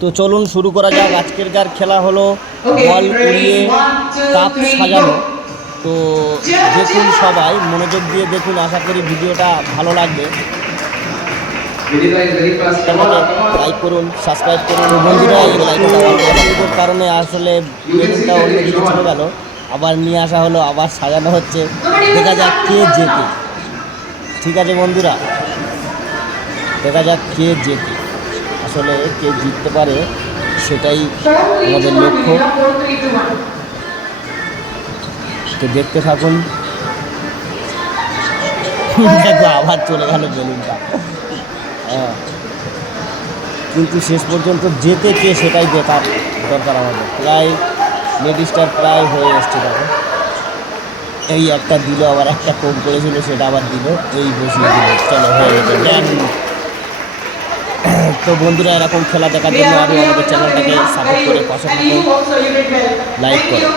তো চলুন শুরু করা যাক। আজকের যার খেলা হলো বল উড়িয়ে কাপ সাজানো। তো দেখুন, সবাই মনোযোগ দিয়ে দেখুন, আশা করি ভিডিওটা ভালো লাগবে। লাইক করুন, সাবস্ক্রাইব করুন। বন্ধুরা, এই লাইকটার কারণে আসলে বেলুনটা অন্যদিকে চলে গেল, আবার নিয়ে আসা হলো, আবার সাজানো হচ্ছে। দেখা যাক কে জেতে। ঠিক আছে বন্ধুরা, দেখা যাক কে জেতে। আসলে কে জিততে পারে সেটাই আমাদের লক্ষ্য। তো দেখতে থাকুন। দেখো আবার চলে গেল বেলুনটা। কিন্তু শেষ পর্যন্ত জেতে কে সেটাই দেখার দরকার আমাদের। প্রায় লেডিসটার প্রায় হয়ে এসছে। দেখো এই একটা দিল, আবার একটা কম করেছিল, সেটা আবার দিল, এই বসিয়ে দিল। চলো হয়ে গেছে, ড্যান। তো বন্ধুরা, এরকম খেলা দেখার জন্য আরও আমাদের চ্যানেলটাকে সাপোর্ট করে পাশে থাকুন, লাইক করো।